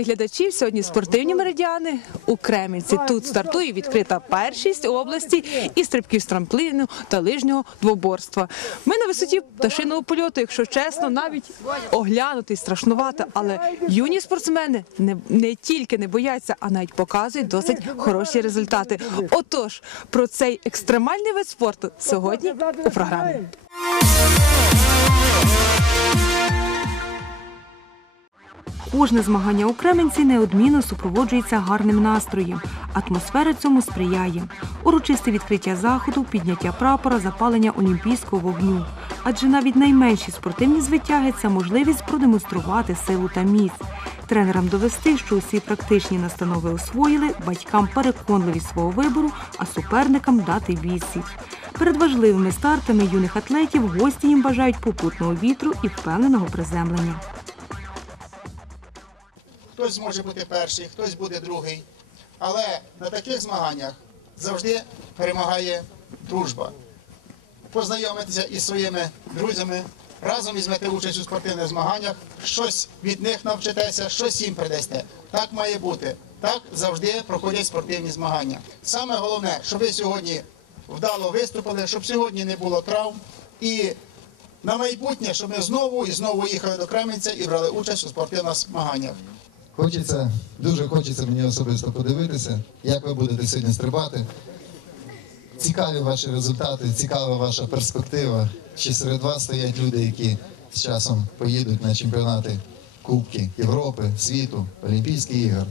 всіх глядачів. Сьогодні спортивні меридіани у Кремінці. Тут стартує відкрита першість області і стрибків з трампліну та лижнього двоборства. Ми на висоті пташиного польоту, якщо чесно, навіть оглянути страшнувато. Але юні спортсмени не, не тільки не бояться, а навіть показують досить хороші результати. Отож, про цей екстремальний вид спорту сьогодні у програмі. Кожне змагання у Кременці неодмінно супроводжується гарним настроєм. Атмосфера цьому сприяє. Урочисте відкриття заходу, підняття прапора, запалення олімпійського вогню. Адже навіть найменші спортивні звитяги це можливість продемонструвати силу та міць. Тренерам довести, що усі практичні настанови освоїли, батькам переконливість свого вибору, а суперникам дати відсіч. Перед важливими стартами юних атлетів гості їм бажають попутного вітру і впевненого приземлення. Хтось може бути перший, хтось буде другий. Але на таких змаганнях завжди перемагає дружба. Познайомитися із своїми друзями, разом візьмете участь у спортивних змаганнях, щось від них навчитеся, щось їм придасте. Так має бути. Так завжди проходять спортивні змагання. Саме головне, щоб ви сьогодні вдало виступили, щоб сьогодні не було травм. І на майбутнє, щоб ми знову і знову їхали до Кременця і брали участь у спортивних змаганнях. Хочеться, дуже хочеться мені особисто подивитися, як ви будете сьогодні стрибати. Цікаві ваші результати, цікава ваша перспектива. Чи серед вас стоять люди, які з часом поїдуть на чемпіонати Кубки Європи, світу, Олімпійських ігор.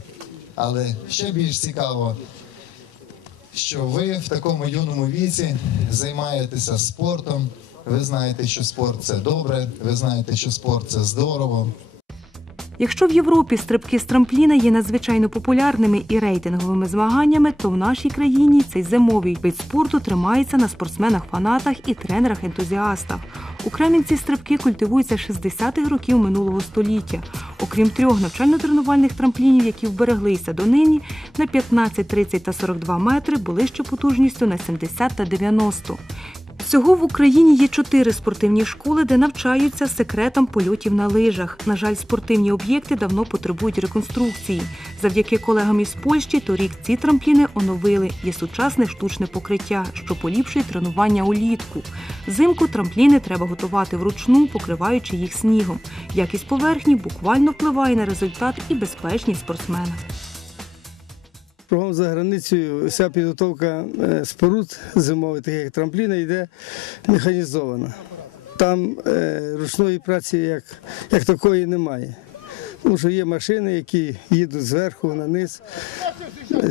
Але ще більш цікаво, що ви в такому юному віці займаєтеся спортом. Ви знаєте, що спорт це добре, ви знаєте, що спорт це здорово. Якщо в Європі стрибки з трампліна є надзвичайно популярними і рейтинговими змаганнями, то в нашій країні цей зимовий вид спорту тримається на спортсменах-фанатах і тренерах-ентузіастах. У Кремінці стрибки культивуються 60-х років минулого століття. Окрім трьох навчально-тренувальних трамплінів, які вбереглися донині, на 15, 30 та 42 метри були ще потужністю на 70 та 90. Всього в Україні є чотири спортивні школи, де навчаються секретам польотів на лижах. На жаль, спортивні об'єкти давно потребують реконструкції. Завдяки колегам із Польщі торік ці трампліни оновили. Є сучасне штучне покриття, що поліпшує тренування улітку. Взимку трампліни треба готувати вручну, покриваючи їх снігом. Якість поверхні буквально впливає на результат і безпечність спортсмена. Кругом за границею вся підготовка е, споруд зимових, таких як трампліна, йде механізована. Там е, ручної праці як, як такої немає. Тому що є машини, які їдуть зверху на низ,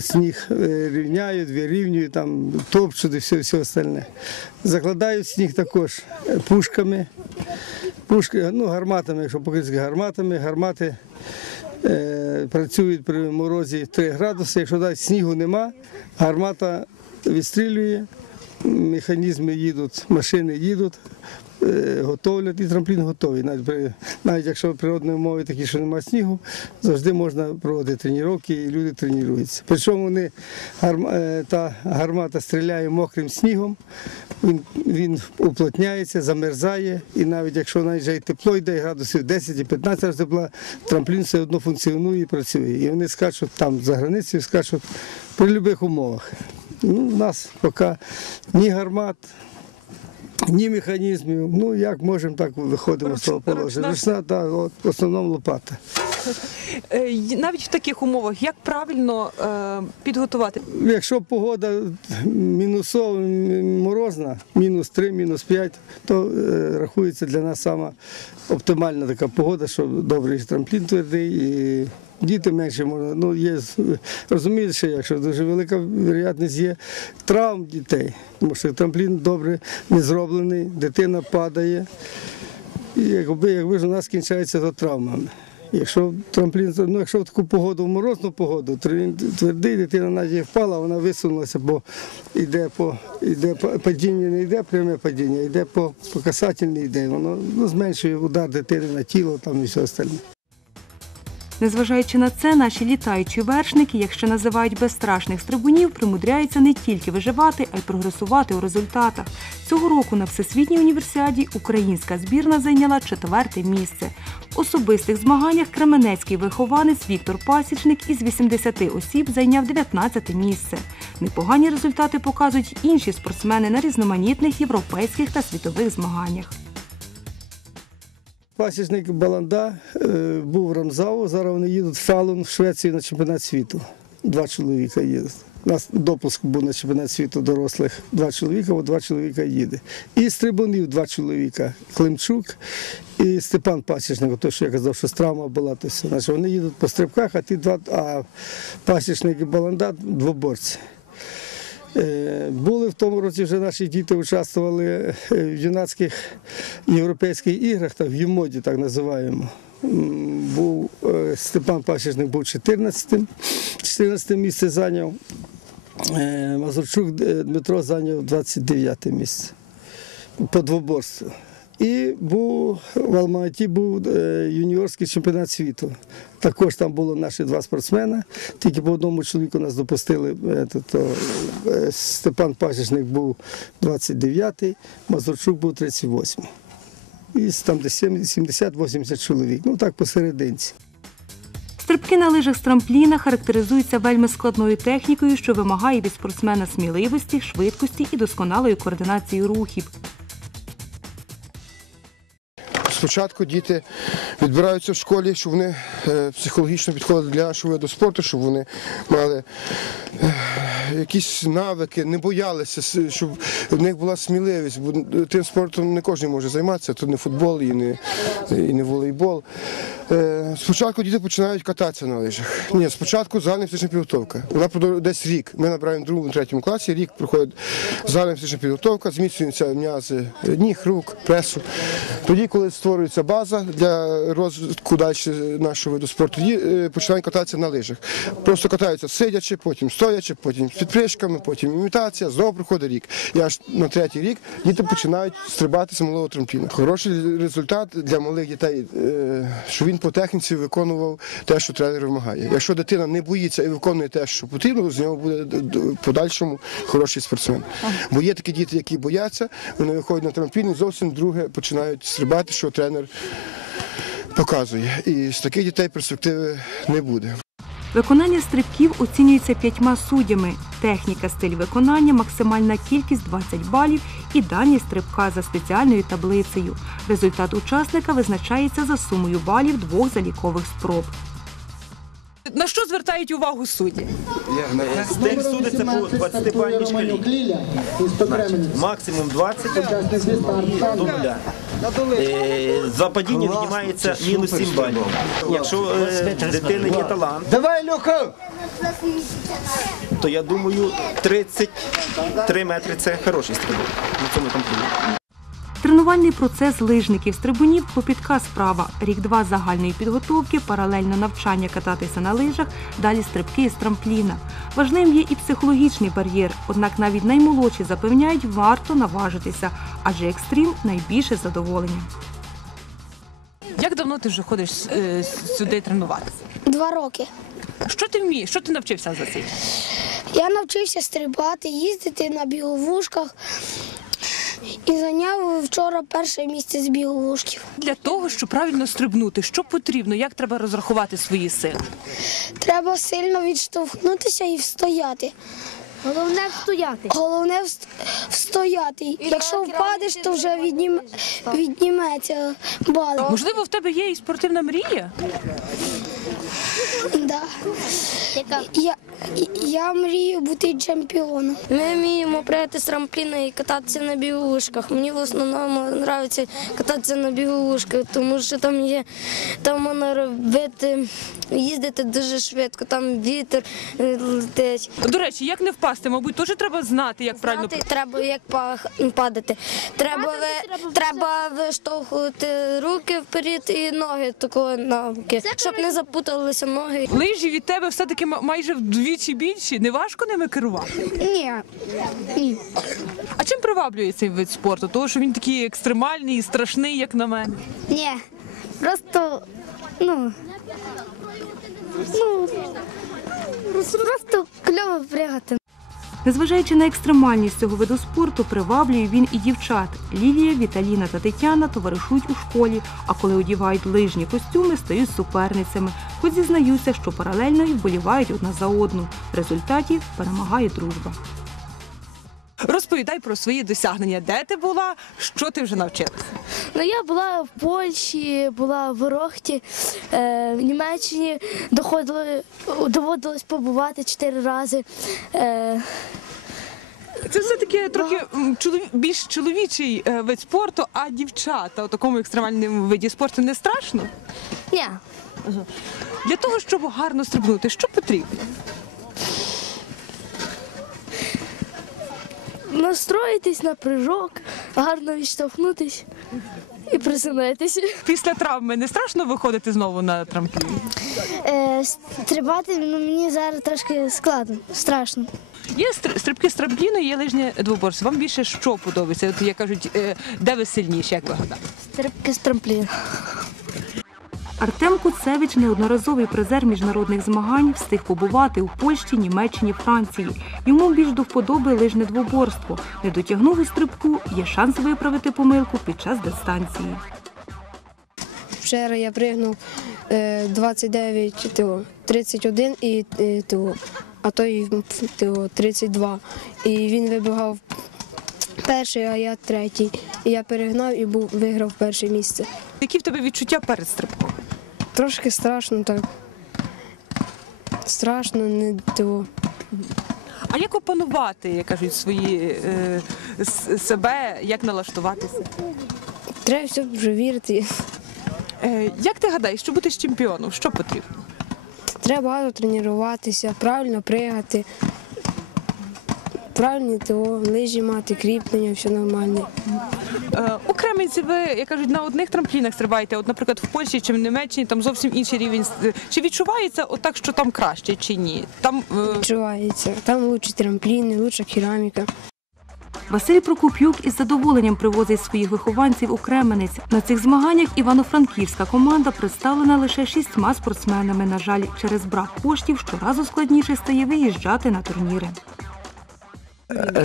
сніг е, рівняють, вирівнюють, там топчуть і все, все остальне. Закладають сніг також пушками, пушки, ну, гарматами, якщо по-українськи гарматами, гармати працюють при морозі 3 градуси. Якщо навіть снігу нема, гармата відстрілює, механізми їдуть, машини їдуть, е, готовлять і трамплін готовий. Навіть, навіть якщо природні умови такі, що немає снігу, завжди можна проводити тренування і люди тренуються. Причому вони, е, та гармата стріляє мокрим снігом, він, він уплотняється, замерзає, і навіть якщо навіть й тепло йде, градусів 10 і 15 градусів тепла, трамплін все одно функціонує і працює. І вони скачуть там за границею, скачуть при будь-яких умовах. Ну, у нас поки ні гармат, ні механізмів. Ну як можемо, так виходимо з того положення. Ручна, та, от, в основному лопата. Е, Навіть в таких умовах як правильно е, підготувати? Якщо погода мінусова, морозна, мінус 3, мінус 5, то е, рахується для нас сама оптимальна така погода, що добрий трамплін твердий і діти менше можна. Ну, є, розумієте, що якщо дуже велика вероятність є травм дітей, тому що трамплін добре не зроблений, дитина падає. І якби, якби ж у нас кінчається то травмами. Якщо трамплін, ну якщо в таку погоду, в морозну погоду, твердий, дитина навіть впала, вона висунулася, бо йде по йде падіння, не йде пряме падіння, йде по, по касательній йде. Воно ну, зменшує удар дитини на тіло там і все остальне. Незважаючи на це, наші літаючі вершники, якщо називають безстрашних стрибунів, примудряються не тільки виживати, а й прогресувати у результатах. Цього року на всесвітній універсіаді українська збірна зайняла четверте місце. В особистих змаганнях кременецький вихованець Віктор Пасічник із 80 осіб зайняв 19 місце. Непогані результати показують інші спортсмени на різноманітних європейських та світових змаганнях. Пасічник Баланда е, був в зараз вони їдуть в Фалун в Швецію на чемпіонат світу. Два чоловіка їдуть. У нас допуск був на чемпіонат світу дорослих два чоловіка, от два чоловіка їде. І з трибунів два чоловіка Климчук і Степан Пасічник, той, що я казав, що травма була, то все. Вони їдуть по стрибках, а ті два, а пасічник і Баланда двоборці. Е, Були в тому році вже наші діти участвували е, в юнацьких європейських іграх, так, в ЮМОДі так називаємо. Був е, Степан Пасічник був 14 14 місце зайняв. Мазурчук Дмитро зайняв 29 місце по двоборству. І був в Алматі був е, юніорський чемпіонат світу. Також там було наші два спортсмени. Тільки по одному чоловіку нас допустили. е, е, Степан Пасічник був 29-й, Мазурчук був 38-й. І там десь 70-80 чоловік. Ну так посерединці. Стрибки на лижах з трампліна характеризуються вельми складною технікою, що вимагає від спортсмена сміливості, швидкості і досконалої координації рухів. Спочатку діти відбираються в школі, щоб вони е, психологічно підходили для шови до спорту, щоб вони мали е, якісь навики, не боялися, щоб в них була сміливість. Бо тим спортом не кожен може займатися, то не футбол і не, і не волейбол. Е, Спочатку діти починають кататися на лижах. Ні, спочатку загальна фізична підготовка. Вона продовжує десь рік. Ми набираємо другому, третьому класі, рік проходить загальна фізична підготовка, зміцнюються м'язи ніг, рук, пресу. Тоді, коли створюється база для розвитку далі нашого виду спорту, тоді е, починають кататися на лижах. Просто катаються сидячи, потім стоячи, потім підпришками, потім імітація, знову проходить рік. І аж на третій рік діти починають стрибати з малого трампліна. Хороший результат для малих дітей, е, що він по техніці виконував те, що тренер вимагає. Якщо дитина не боїться і виконує те, що потрібно, з нього буде подальшому хороший спортсмен. Бо є такі діти, які бояться, вони виходять на трамплін і зовсім друге починають стрибати, що тренер показує. І з таких дітей перспективи не буде. Виконання стрибків оцінюється п'ятьма суддями: техніка, стиль виконання, максимальна кількість 20 балів і дані стрибка за спеціальною таблицею. Результат учасника визначається за сумою балів двох залікових спроб. Звертають увагу судді? Стиль судиться по 20 бальній шкалі. Значить, максимум 20 до нуля. Е, За падіння віднімається мінус 7 балів. Якщо е, дитини є талант, то я думаю 33 метри це хороший стрибок. На цьому трампліні. Тренувальний процес лижників стрибунів клопітка справа. Рік-два загальної підготовки, паралельно навчання кататися на лижах, далі стрибки із трампліна. Важливим є і психологічний бар'єр, однак навіть наймолодші запевняють, варто наважитися, адже екстрім найбільше задоволення. Як давно ти вже ходиш е, сюди тренуватися? Два роки. Що ти вмієш? Що ти навчився за цей? Я навчився стрибати, їздити на біговушках і зайняв вчора перше місце з біговушків. Для того, щоб правильно стрибнути, що потрібно, як треба розрахувати свої сили? Треба сильно відштовхнутися і встояти. Головне встояти. Головне вст- встояти. Якщо впадеш, то вже віднім... відніметься бал. Можливо, в тебе є і спортивна мрія? Да. Я, я мрію бути чемпіоном. Ми вміємо прийти з трампліна і кататися на біговушках. Мені в основному подобається кататися на біговушках, тому що там є, там можна робити, їздити дуже швидко, там вітер е, летить. До речі, як не впасти? Мабуть, теж треба знати, як правильно Знати треба, як падати. Треба, ви, треба виштовхувати руки вперед і ноги такої навки, щоб не запуталися ноги. Лижі від тебе все-таки ма- майже вдвічі більші. Не важко ними керувати. Ні. Ні. А чим приваблює цей вид спорту? Того, що він такий екстремальний і страшний, як на мене. Ні. Просто, ну. Ну. Просто кльово пригати. Незважаючи на екстремальність цього виду спорту, приваблює він і дівчат. Лілія, Віталіна та Тетяна товаришують у школі, а коли одівають лижні костюми, стають суперницями, хоч зізнаються, що паралельно і вболівають одна за одну. В результаті перемагає дружба. Розповідай про свої досягнення. Де ти була, що ти вже навчилася? Ну, я була в Польщі, була в Рохті, е, в Німеччині доходили, доводилось побувати чотири рази. Е, Це все-таки трохи м, чолові... більш чоловічий е, вид спорту, а дівчата у такому екстремальному виді спорту не страшно. ні, Для того, щоб гарно стрибнути, що потрібно? Настроїтись на прыжок, гарно відштовхнутись і приземлитись. Після травми не страшно виходити знову на трамплін? Е, стрибати ну, мені зараз трошки складно, страшно. Є стр- стрибки з трампліну, є лижні двоборці. Вам більше що подобається? От як кажуть, е, де ви сильніші, як ви гадаєте? Стрибки з трампліну. Артем Куцевич неодноразовий призер міжнародних змагань встиг побувати у Польщі, Німеччині, Франції. Йому більш до вподоби лижне двоборство. Не дотягнув у стрибку, є шанс виправити помилку під час дистанції. Вчора я пригнув е, 29 ТО, 31 і е, ТО, а той ТО 32. І він вибігав перший, а я третій. І я перегнав і був, виграв перше місце. Які в тебе відчуття перед стрибком? Трошки страшно так. Страшно, не ТО. А як опанувати, як кажуть, свої е, с- себе, як налаштуватися? Треба все вже вірити. Е, як ти гадаєш, щоб бути з чемпіоном, що потрібно? Треба багато тренуватися, правильно пригати. Правильні ТО, лижі мати, кріплення, все нормальне. Е, у Кременці ви, як кажуть, на одних трамплінах стрибаєте, от, наприклад, в Польщі чи в Німеччині там зовсім інший рівень. Чи відчувається отак, що там краще, чи ні? Там е, Відчувається. Там лучші трампліни, лучша кераміка. Василь Прокоп'юк із задоволенням привозить своїх вихованців у Кременець. На цих змаганнях івано-франківська команда представлена лише шістьма спортсменами. На жаль, через брак коштів щоразу складніше стає виїжджати на турніри.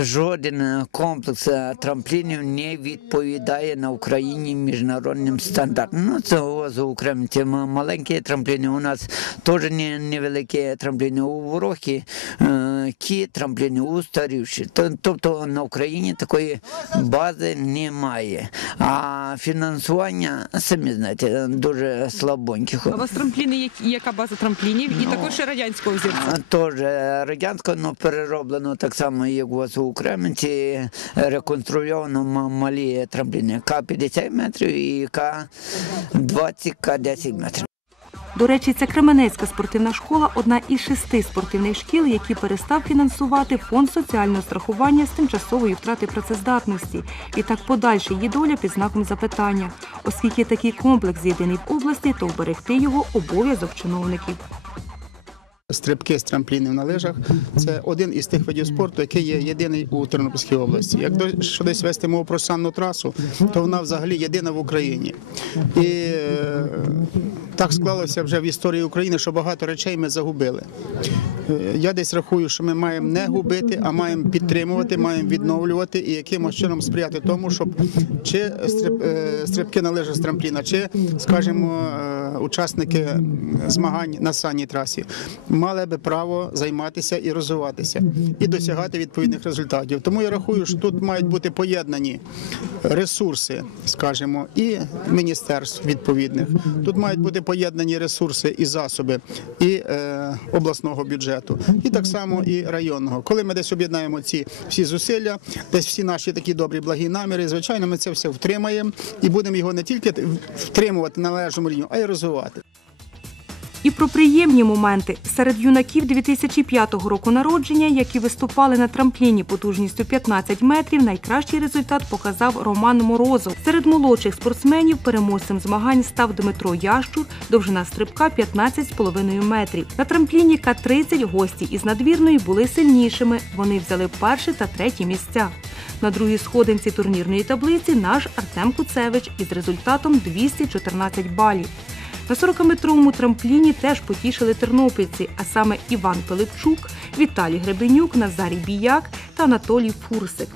Жоден комплекс е, трамплінів не відповідає на Україні міжнародним стандартам. Ну, це за окремі ті маленькі трампліни. У нас теж не- невеликі трампліни у Ворохі, е, ті трампліни устарівші. То- Тобто на Україні такої бази немає. А фінансування, самі знаєте, дуже слабоньке. у вас трампліни, яка база трамплінів, і Ну. також радянського взірця. Теж радянська, але перероблено так само, як у вас у Кременці, реконструйовано малі трампліни К-50 метрів і К-20, К-10 метрів. До речі, ця Кременецька спортивна школа одна із шести спортивних шкіл, які перестав фінансувати фонд соціального страхування з тимчасової втрати працездатності. І так подальша її доля під знаком запитання, оскільки такий комплекс єдиний в області, то вберегти його обов'язок чиновників. Стрибки з трамплінів на лижах це один із тих видів спорту, який є єдиний у Тернопільській області. Як що десь вести мову про санну трасу, то вона взагалі єдина в Україні. І е, так склалося вже в історії України, що багато речей ми загубили. Е, Я десь рахую, що ми маємо не губити, а маємо підтримувати, маємо відновлювати і якимось чином сприяти тому, щоб чи е, стрибки на лижах з трампліна, чи, скажімо, е, учасники змагань на санній трасі мали би право займатися і розвиватися, і досягати відповідних результатів. Тому я рахую, що тут мають бути поєднані ресурси, скажімо, і міністерств відповідних. Тут мають бути поєднані ресурси і засоби і е, обласного бюджету, і так само і районного. Коли ми десь об'єднаємо ці всі зусилля, десь всі наші такі добрі благі наміри, звичайно, ми це все втримаємо і будемо його не тільки втримувати на належному рівні, а й розвивати. І про приємні моменти серед юнаків 2005 року народження, які виступали на трампліні потужністю 15 метрів, найкращий результат показав Роман Морозов. Серед молодших спортсменів переможцем змагань став Дмитро Ящур, довжина стрибка 15,5 метрів. На трампліні К-30 гості із надвірної були сильнішими. Вони взяли перше та третє місця. На другій сходинці турнірної таблиці наш Артем Куцевич із результатом 214 балів. На 40-метровому трампліні теж потішили тернопільці, а саме Іван Пилипчук, Віталій Гребенюк, Назарій Біяк та Анатолій Фурсик.